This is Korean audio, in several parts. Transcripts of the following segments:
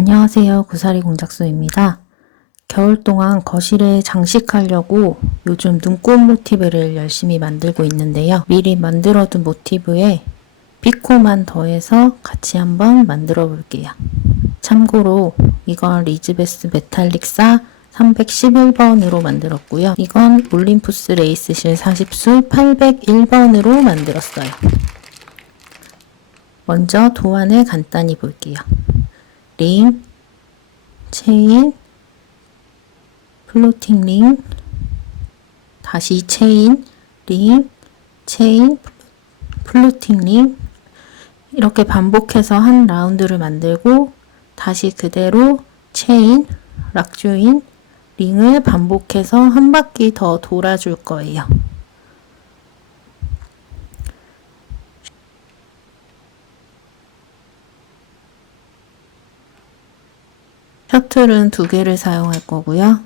안녕하세요. 구사리 공작소입니다. 겨울 동안 거실에 장식하려고 요즘 눈꽃 모티브를 열심히 만들고 있는데요. 미리 만들어둔 모티브에 피코만 더해서 같이 한번 만들어 볼게요. 참고로 이건 리즈베스 메탈릭사 311번으로 만들었고요. 이건 올림푸스 레이스실 40수 801번으로 만들었어요. 먼저 도안을 간단히 볼게요. 링, 체인, 플로팅 링, 다시 체인, 링, 체인, 플로팅 링 이렇게 반복해서 한 라운드를 만들고 다시 그대로 체인, 락 조인, 링을 반복해서 한 바퀴 더 돌아줄 거예요. 셔틀은 2개를 사용할 거고요.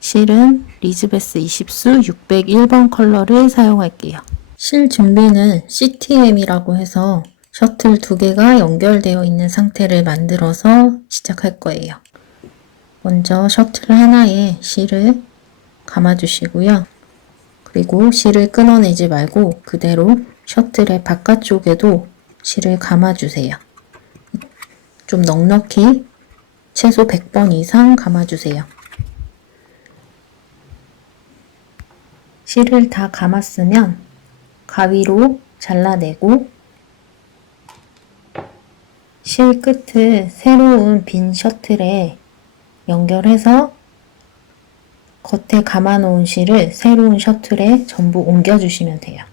실은 리즈베스 20수 601번 컬러를 사용할게요. 실 준비는 CTM이라고 해서 셔틀 2개가 연결되어 있는 상태를 만들어서 시작할 거예요. 먼저 셔틀 하나에 실을 감아주시고요. 그리고 실을 끊어내지 말고 그대로 셔틀의 바깥쪽에도 실을 감아주세요. 좀 넉넉히 최소 100번 이상 감아주세요. 실을 다 감았으면 가위로 잘라내고 실 끝을 새로운 빈 셔틀에 연결해서 겉에 감아놓은 실을 새로운 셔틀에 전부 옮겨주시면 돼요.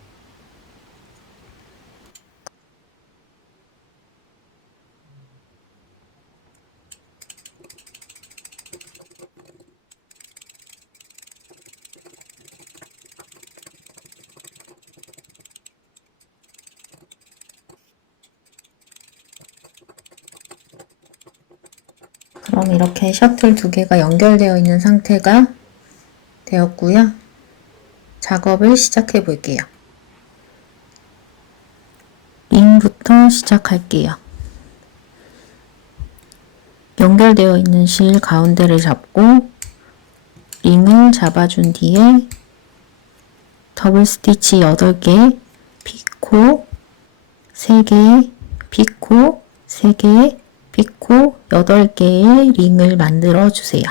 그럼 이렇게 셔틀 2개가 연결되어 있는 상태가 되었고요. 작업을 시작해 볼게요. 링부터 시작할게요. 연결되어 있는 실 가운데를 잡고 링을 잡아준 뒤에 더블 스티치 8개, 피코 3개, 피코 3개, 피코 8개의 링을 만들어 주세요.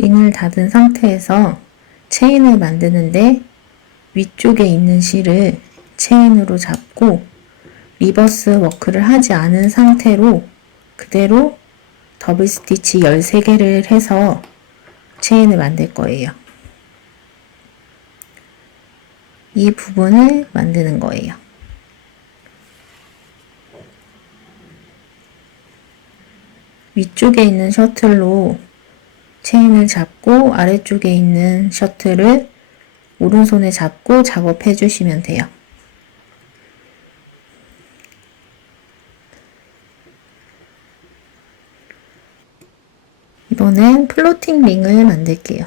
링을 닫은 상태에서 체인을 만드는데 위쪽에 있는 실을 체인으로 잡고 리버스 워크를 하지 않은 상태로 그대로 더블 스티치 13개를 해서 체인을 만들 거예요. 이 부분을 만드는 거예요. 위쪽에 있는 셔틀로 체인을 잡고 아래쪽에 있는 셔틀을 오른손에 잡고 작업해 주시면 돼요. 이번엔 플로팅 링을 만들게요.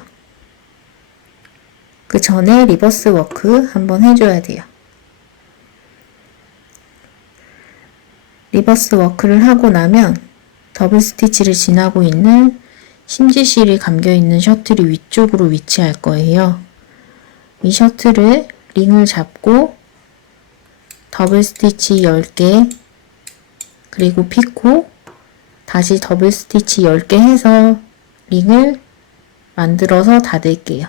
그 전에 리버스 워크 한번 해줘야 돼요. 리버스 워크를 하고 나면 더블 스티치를 지나고 있는 심지실이 감겨있는 셔틀이 위쪽으로 위치할 거예요. 이 셔틀을 링을 잡고 더블 스티치 10개 그리고 피코 다시 더블 스티치 10개 해서 링을 만들어서 닫을게요.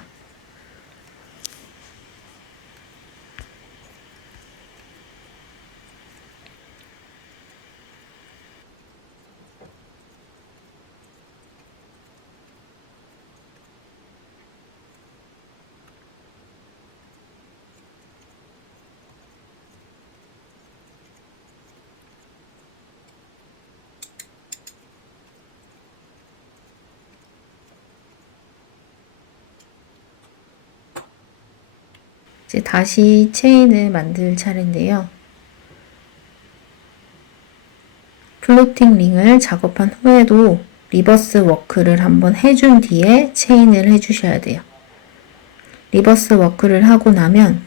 이제 다시 체인을 만들 차례인데요. 플로팅 링을 작업한 후에도 리버스 워크를 한번 해준 뒤에 체인을 해주셔야 돼요. 리버스 워크를 하고 나면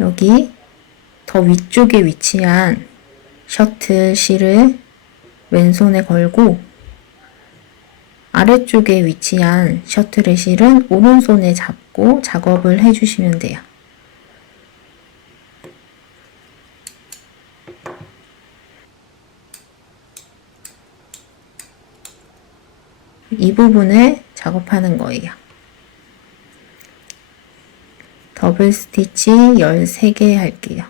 여기 더 위쪽에 위치한 셔틀 실을 왼손에 걸고 아래쪽에 위치한 셔틀의 실은 오른손에 잡고 작업을 해주시면 돼요. 이 부분을 작업하는 거예요. 더블 스티치 13개 할게요.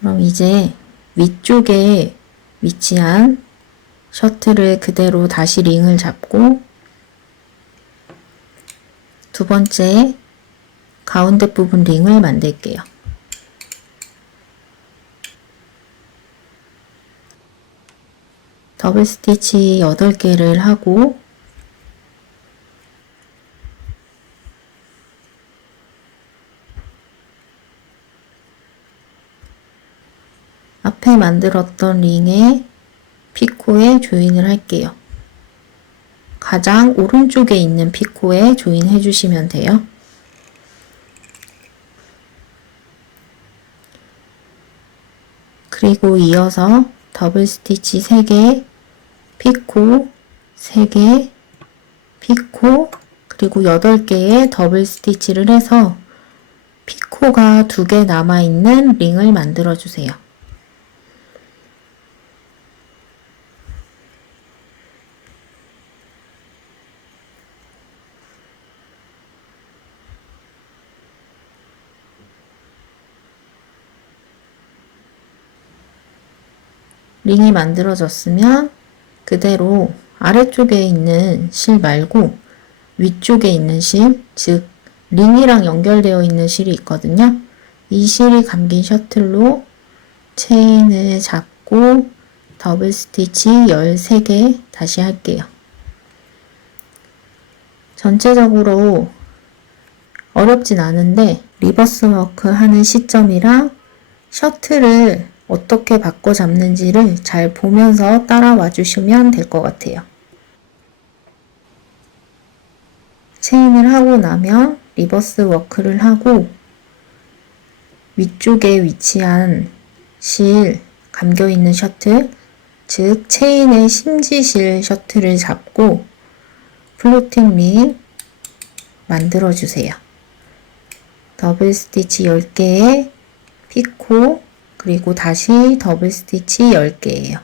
그럼 이제 위쪽에 위치한 셔틀을 그대로 다시 링을 잡고 두 번째 가운데 부분 링을 만들게요. 더블 스티치 8개를 하고 앞에 만들었던 링에 피코에 조인을 할게요. 가장 오른쪽에 있는 피코에 조인해 주시면 돼요. 그리고 이어서 더블 스티치 3개, 피코 3개, 피코, 그리고 8개의 더블 스티치를 해서 피코가 2개 남아있는 링을 만들어 주세요. 링이 만들어졌으면 그대로 아래쪽에 있는 실 말고 위쪽에 있는 실, 즉 링이랑 연결되어 있는 실이 있거든요. 이 실이 감긴 셔틀로 체인을 잡고 더블 스티치 13개 다시 할게요. 전체적으로 어렵진 않은데 리버스 워크 하는 시점이랑 셔틀을 어떻게 바꿔 잡는지를 잘 보면서 따라와 주시면 될 것 같아요. 체인을 하고 나면 리버스 워크를 하고 위쪽에 위치한 실 감겨있는 셔틀, 즉 체인의 심지실 셔틀을 잡고 플로팅 링 만들어 주세요. 더블 스티치 10개에 피코, 그리고 다시 더블 스티치 10개예요.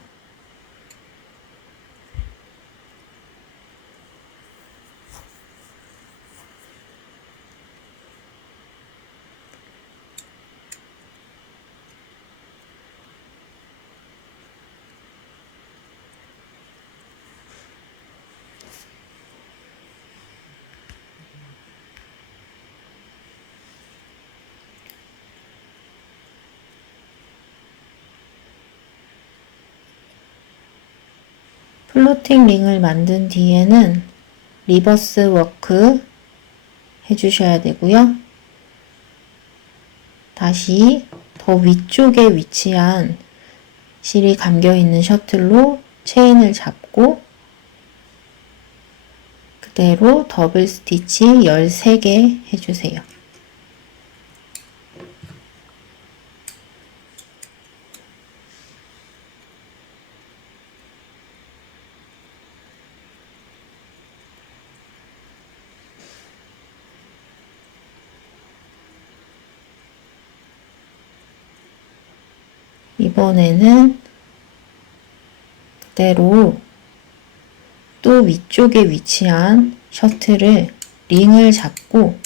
플로팅 링을 만든 뒤에는 리버스 워크 해주셔야 되고요. 다시 더 위쪽에 위치한 실이 감겨있는 셔틀로 체인을 잡고 그대로 더블 스티치 13개 해주세요. 이번에는 그대로 또 위쪽에 위치한 셔틀을 링을 잡고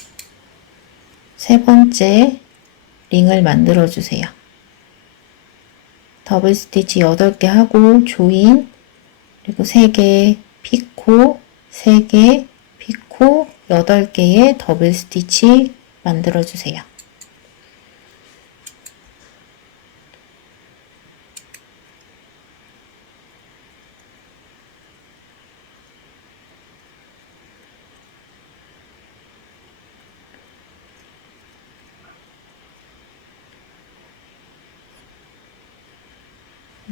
세 번째 링을 만들어 주세요. 더블 스티치 8개 하고 조인, 그리고 3개 피코, 3개 피코, 8개의 더블 스티치 만들어 주세요.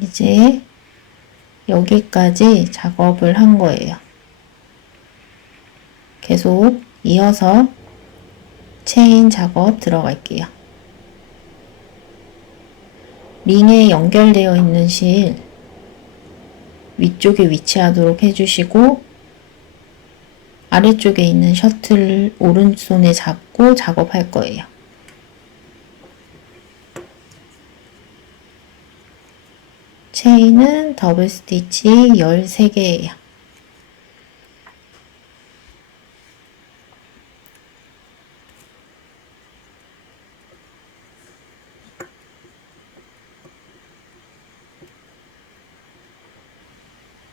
이제 여기까지 작업을 한 거예요. 계속 이어서 체인 작업 들어갈게요. 링에 연결되어 있는 실 위쪽에 위치하도록 해주시고 아래쪽에 있는 셔틀 오른손에 잡고 작업할 거예요. 체인은 더블 스티치 13개예요.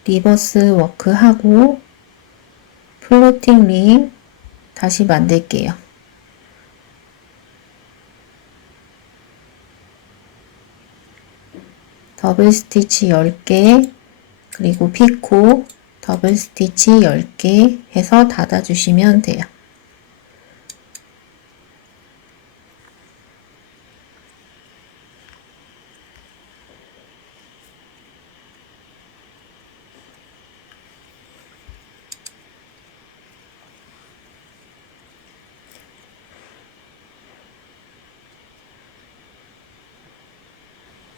리버스 워크 하고 플로팅 링 다시 만들게요. 더블 스티치 10개 그리고 피코 더블 스티치 10개 해서 닫아주시면 돼요.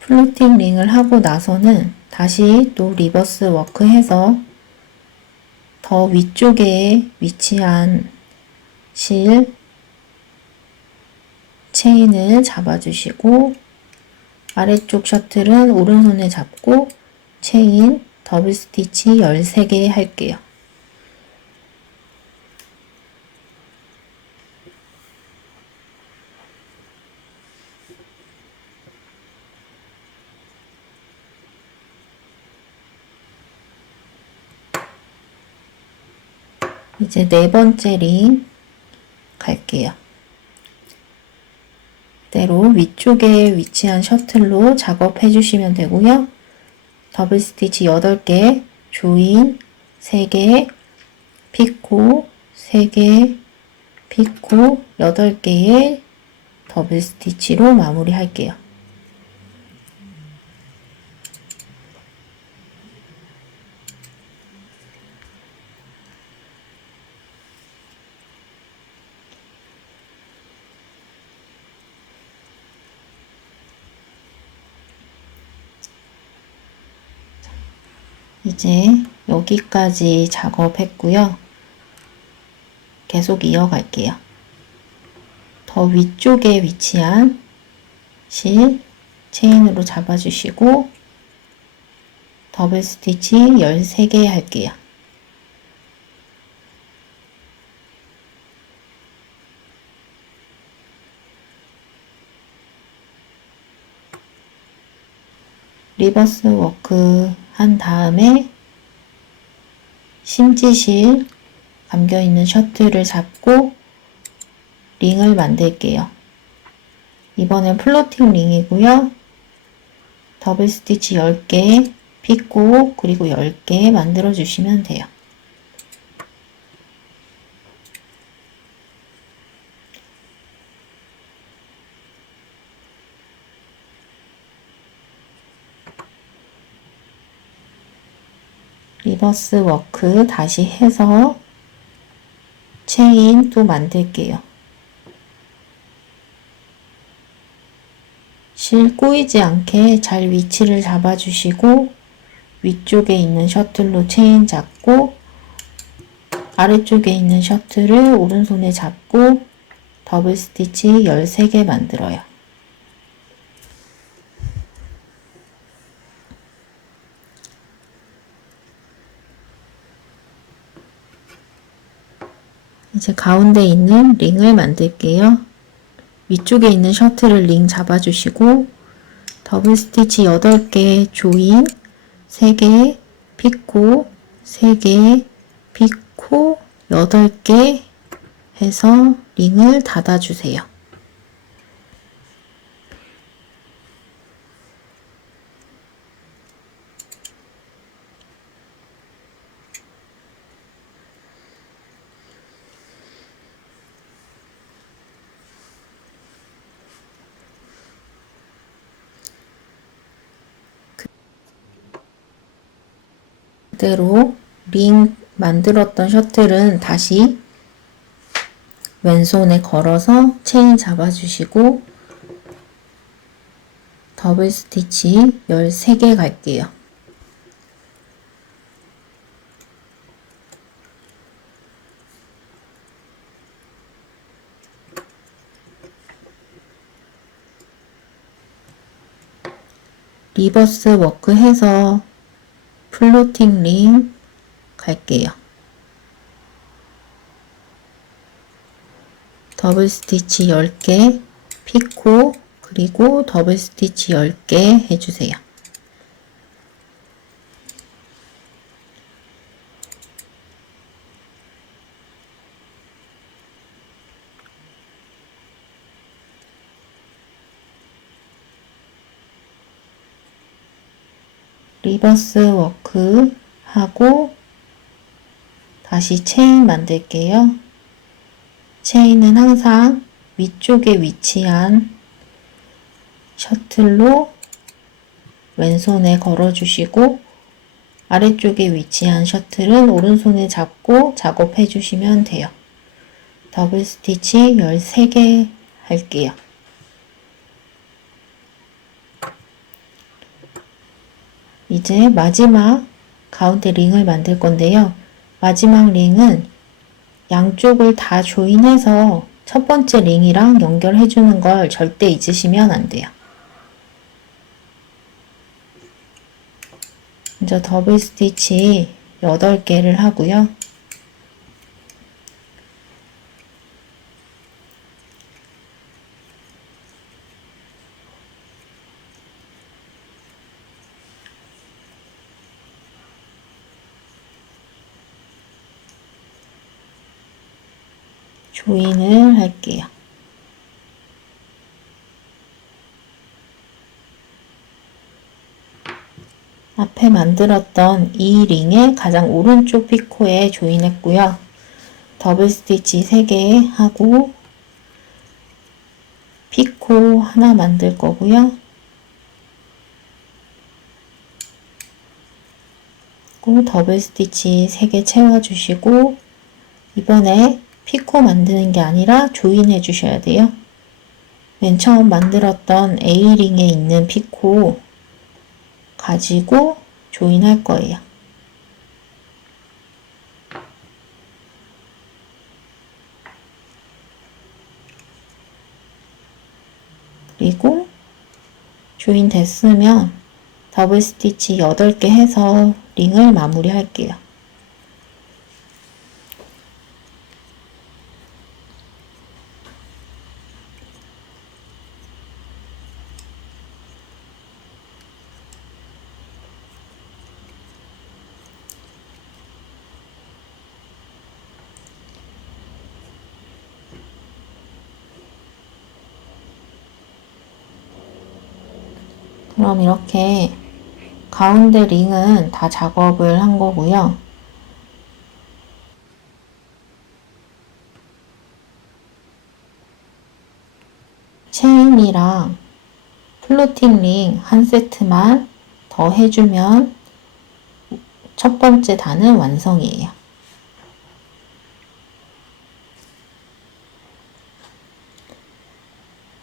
플로팅 링을 하고 나서는 다시 또 리버스 워크 해서 더 위쪽에 위치한 실 체인을 잡아주시고 아래쪽 셔틀은 오른손에 잡고 체인 더블 스티치 13개 할게요. 이제 네 번째 링 갈게요. 그대로 위쪽에 위치한 셔틀로 작업해 주시면 되고요. 더블 스티치 8개, 조인 3개, 피코 3개, 피코 8개의 더블 스티치로 마무리 할게요. 이제 여기까지 작업했고요. 계속 이어갈게요. 더 위쪽에 위치한 실 체인으로 잡아주시고 더블 스티치 13개 할게요. 리버스 워크 한 다음에 심지실 감겨있는 셔틀을 잡고 링을 만들게요. 이번엔 플로팅 링이고요. 더블 스티치 10개, 피코 그리고 10개 만들어 주시면 돼요. 리버스 워크 다시 해서 체인 또 만들게요. 실 꼬이지 않게 잘 위치를 잡아주시고 위쪽에 있는 셔틀로 체인 잡고 아래쪽에 있는 셔틀을 오른손에 잡고 더블 스티치 13개 만들어요. 이제 가운데 있는 링을 만들게요. 위쪽에 있는 셔틀을 링 잡아주시고 더블 스티치 8개, 조인 3개, 피코 3개, 피코 8개 해서 링을 닫아주세요. 그대로 링 만들었던 셔틀은 다시 왼손에 걸어서 체인 잡아주시고 더블 스티치 13개 갈게요. 리버스 워크 해서 플로팅 링 갈게요. 더블 스티치 10개, 피코, 그리고 더블 스티치 10개 해주세요. 리버스 워크 하고 다시 체인 만들게요. 체인은 항상 위쪽에 위치한 셔틀로 왼손에 걸어주시고 아래쪽에 위치한 셔틀은 오른손에 잡고 작업해 주시면 돼요. 더블 스티치 13개 할게요. 이제 마지막 가운데 링을 만들 건데요. 마지막 링은 양쪽을 다 조인해서 첫 번째 링이랑 연결해 주는 걸 절대 잊으시면 안 돼요. 먼저 더블 스티치 8개를 하고요. 조인을 할게요. 앞에 만들었던 이 링의 가장 오른쪽 피코에 조인했고요. 더블 스티치 3개 하고 피코 하나 만들 거고요. 그리고 더블 스티치 3개 채워주시고 이번에 피코 만드는 게 아니라 조인해 주셔야 돼요. 맨 처음 만들었던 A링에 있는 피코 가지고 조인할 거예요. 그리고 조인 됐으면 더블 스티치 8개 해서 링을 마무리 할게요. 그럼 이렇게 가운데 링은 다 작업을 한 거고요. 체인이랑 플로팅 링 한 세트만 더 해주면 첫 번째 단은 완성이에요.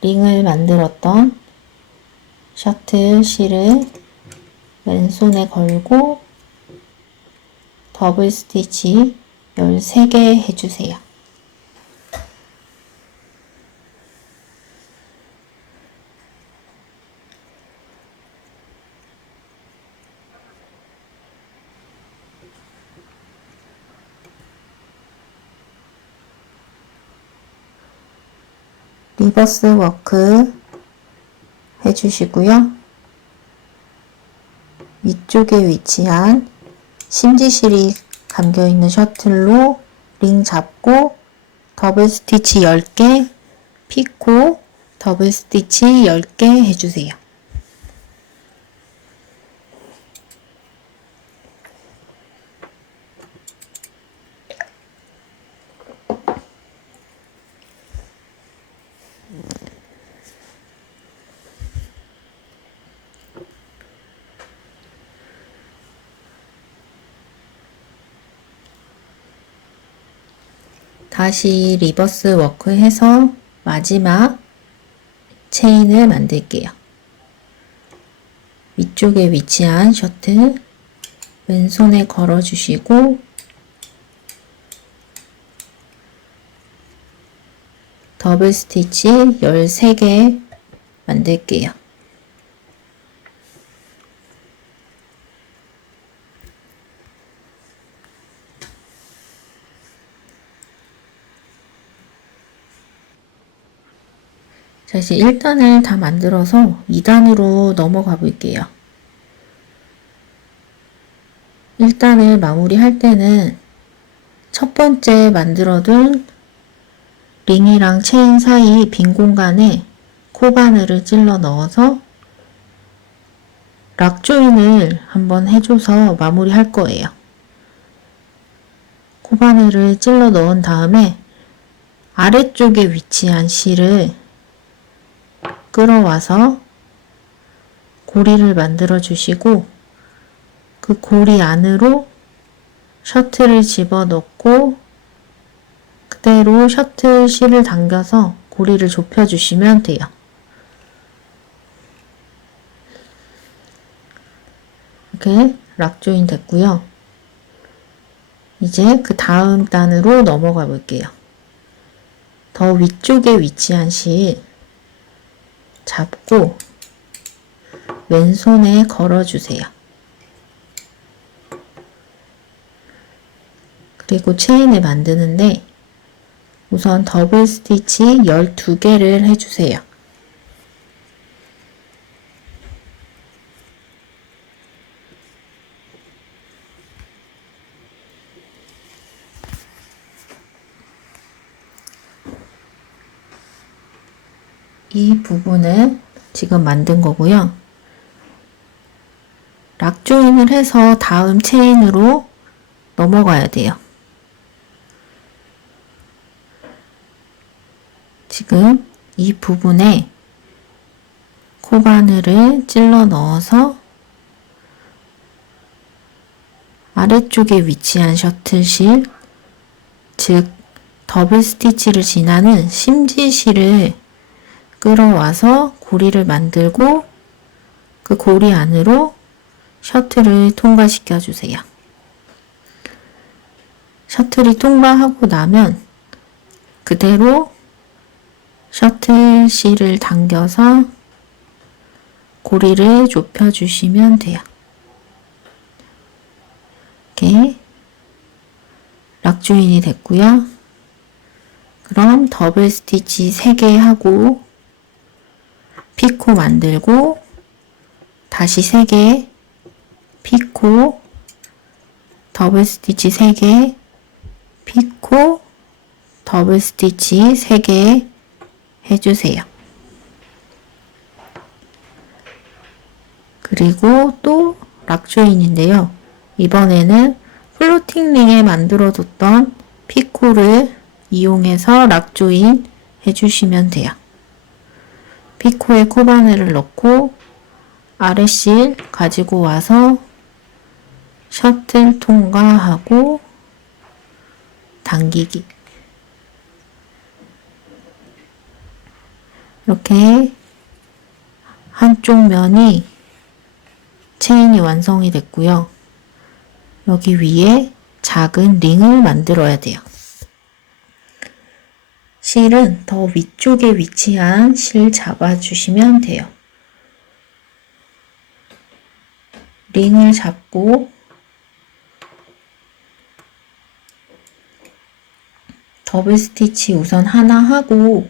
링을 만들었던 셔틀 실을 왼손에 걸고 더블 스티치 13개 해주세요. 리버스 워크 해주시고요. 위쪽에 위치한 심지실이 감겨있는 셔틀로 링 잡고 더블 스티치 10개, 피코 더블 스티치 10개 해주세요. 다시 리버스 워크 해서 마지막 체인을 만들게요. 위쪽에 위치한 셔틀 왼손에 걸어주시고 더블 스티치 13개 만들게요. 자, 이제 1단을 다 만들어서 2단으로 넘어가 볼게요. 1단을 마무리할 때는 첫 번째 만들어둔 링이랑 체인 사이 빈 공간에 코바늘을 찔러 넣어서 락 조인을 한번 해줘서 마무리할 거예요. 코바늘을 찔러 넣은 다음에 아래쪽에 위치한 실을 끌어와서 고리를 만들어 주시고 그 고리 안으로 셔틀을 집어넣고 그대로 셔틀 실을 당겨서 고리를 좁혀 주시면 돼요. 이렇게 락 조인 됐고요. 이제 그 다음 단으로 넘어가 볼게요. 더 위쪽에 위치한 실 잡고 왼손에 걸어주세요. 그리고 체인을 만드는데 우선 더블 스티치 12개를 해주세요. 이 부분은 지금 만든 거고요. 락 조인을 해서 다음 체인으로 넘어가야 돼요. 지금 이 부분에 코바늘을 찔러 넣어서 아래쪽에 위치한 셔틀실, 즉 더블 스티치를 지나는 심지실을 끌어와서 고리를 만들고 그 고리 안으로 셔틀을 통과시켜 주세요. 셔틀이 통과하고 나면 그대로 셔틀 실을 당겨서 고리를 좁혀 주시면 돼요. 이렇게 락 조인이 됐고요. 그럼 더블 스티치 3개 하고 피코 만들고 다시 3개 피코 더블 스티치 3개 피코 더블 스티치 3개 해주세요. 그리고 또 락 조인인데요. 이번에는 플로팅 링에 만들어뒀던 피코를 이용해서 락 조인 해주시면 돼요. 피코에 코바늘을 넣고 아래실 가지고 와서 셔틀 통과하고 당기기. 이렇게 한쪽 면이 체인이 완성이 됐고요. 여기 위에 작은 링을 만들어야 돼요. 실은 더 위쪽에 위치한 실 잡아주시면 돼요. 링을 잡고 더블 스티치 우선 하나 하고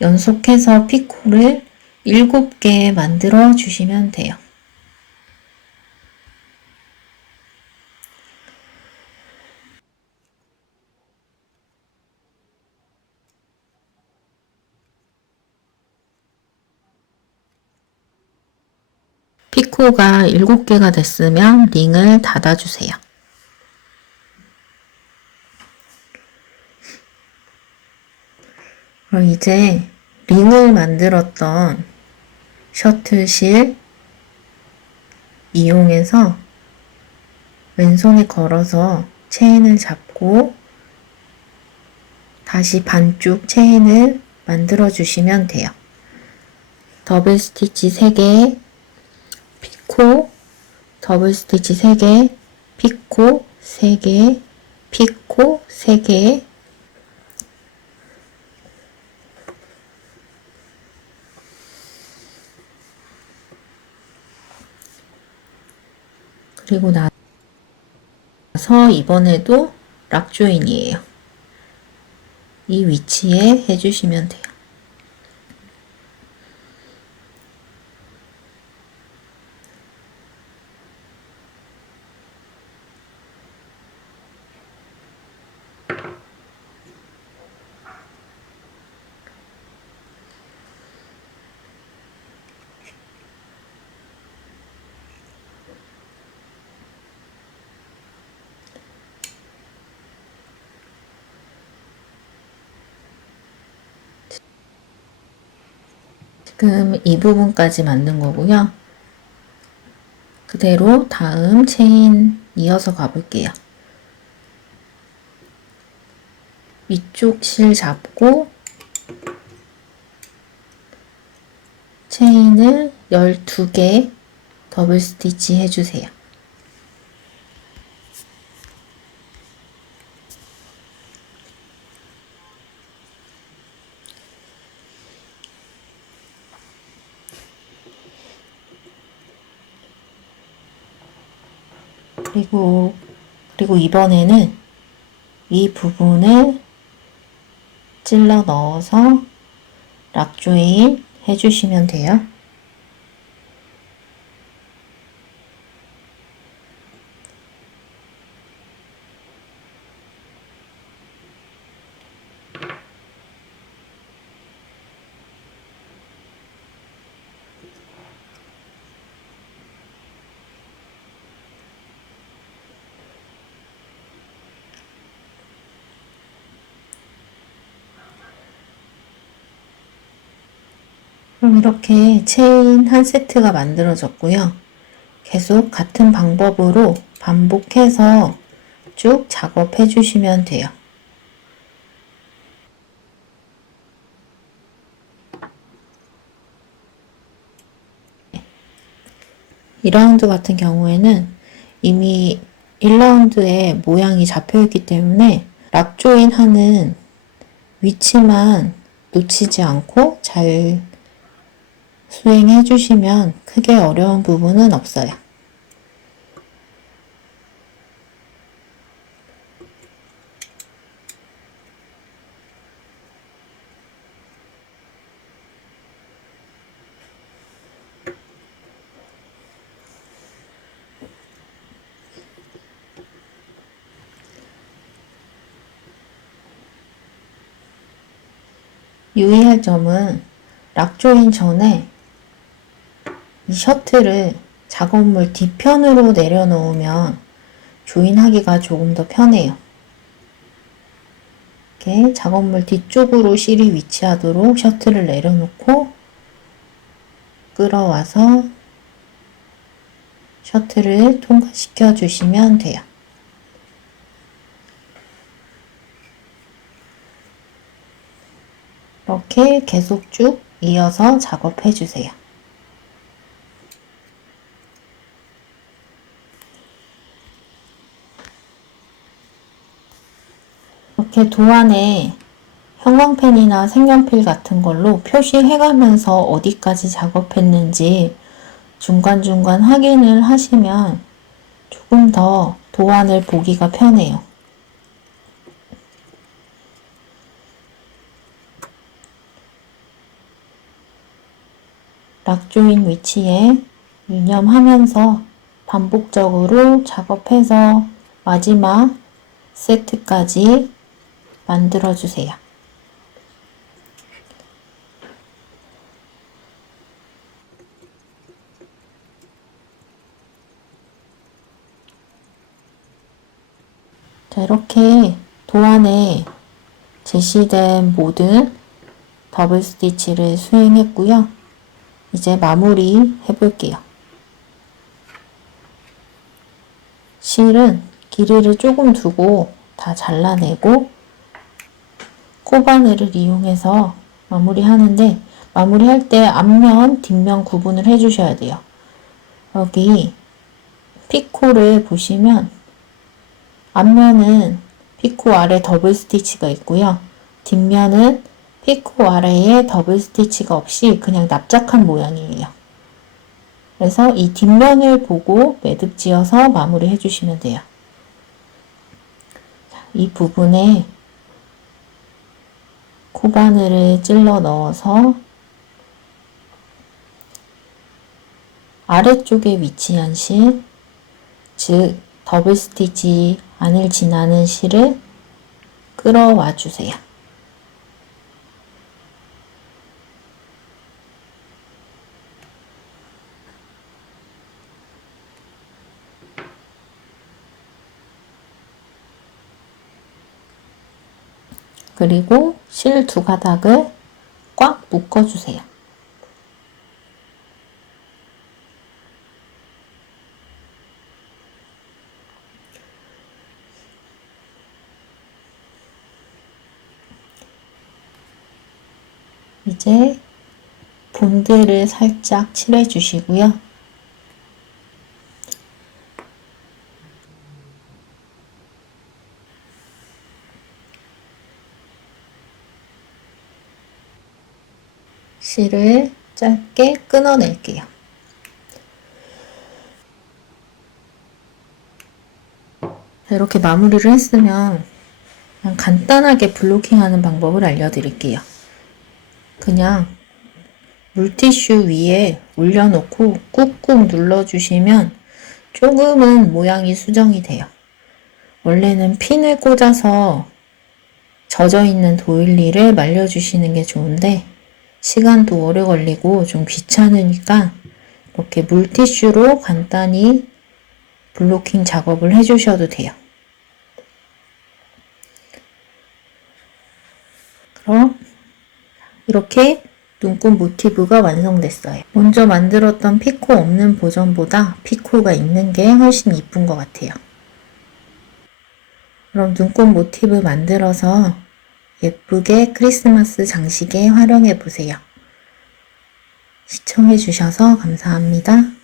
연속해서 피코를 7개 만들어 주시면 돼요. 피코가 7개가 됐으면 링을 닫아주세요. 그럼 이제 링을 만들었던 셔틀실 이용해서 왼손에 걸어서 체인을 잡고 다시 반쪽 체인을 만들어 주시면 돼요. 더블 스티치 3개, 피코, 더블 스티치 3개, 피코 3개, 피코 3개, 그리고 나서 이번에도 락 조인이에요. 이 위치에 해주시면 돼요. 지금 이 부분까지 만든 거고요. 그대로 다음 체인 이어서 가볼게요. 위쪽 실 잡고 체인을 12개 더블 스티치 해주세요. 그리고 이번에는 이 부분을 찔러 넣어서 락 조인 해주시면 돼요. 그럼 이렇게 체인 한 세트가 만들어졌고요. 계속 같은 방법으로 반복해서 쭉 작업해 주시면 돼요. 2라운드 같은 경우에는 이미 1라운드에 모양이 잡혀 있기 때문에 락 조인 하는 위치만 놓치지 않고 잘 수행해 주시면 크게 어려운 부분은 없어요. 유의할 점은 락 조인 전에 이 셔틀을 작업물 뒤편으로 내려놓으면 조인하기가 조금 더 편해요. 이렇게 작업물 뒤쪽으로 실이 위치하도록 셔틀을 내려놓고 끌어와서 셔틀을 통과시켜 주시면 돼요. 이렇게 계속 쭉 이어서 작업해 주세요. 이렇게 도안에 형광펜이나 색연필 같은 걸로 표시해가면서 어디까지 작업했는지 중간중간 확인을 하시면 조금 더 도안을 보기가 편해요. 락 조인 위치에 유념하면서 반복적으로 작업해서 마지막 세트까지 만들어 주세요. 자, 이렇게 도안에 제시된 모든 더블 스티치를 수행했고요. 이제 마무리 해볼게요. 실은 길이를 조금 두고 다 잘라내고 코바늘을 이용해서 마무리하는데, 마무리할 때 앞면, 뒷면 구분을 해주셔야 돼요. 여기 피코를 보시면 앞면은 피코 아래 더블 스티치가 있고요. 뒷면은 피코 아래에 더블 스티치가 없이 그냥 납작한 모양이에요. 그래서 이 뒷면을 보고 매듭 지어서 마무리 해주시면 돼요. 이 부분에 코바늘을 찔러 넣어서 아래쪽에 위치한 실, 즉 더블 스티치 안을 지나는 실을 끌어와 주세요. 그리고 실 두 가닥을 꽉 묶어주세요. 이제 본드를 살짝 칠해 주시고요. 실을 짧게 끊어낼게요. 이렇게 마무리를 했으면 그냥 간단하게 블로킹하는 방법을 알려드릴게요. 그냥 물티슈 위에 올려놓고 꾹꾹 눌러주시면 조금은 모양이 수정이 돼요. 원래는 핀을 꽂아서 젖어있는 도일리를 말려주시는 게 좋은데 시간도 오래 걸리고 좀 귀찮으니까 이렇게 물티슈로 간단히 블로킹 작업을 해주셔도 돼요. 그럼 이렇게 눈꽃 모티브가 완성됐어요. 먼저 만들었던 피코 없는 버전보다 피코가 있는 게 훨씬 이쁜 것 같아요. 그럼 눈꽃 모티브 만들어서 예쁘게 크리스마스 장식에 활용해 보세요. 시청해 주셔서 감사합니다.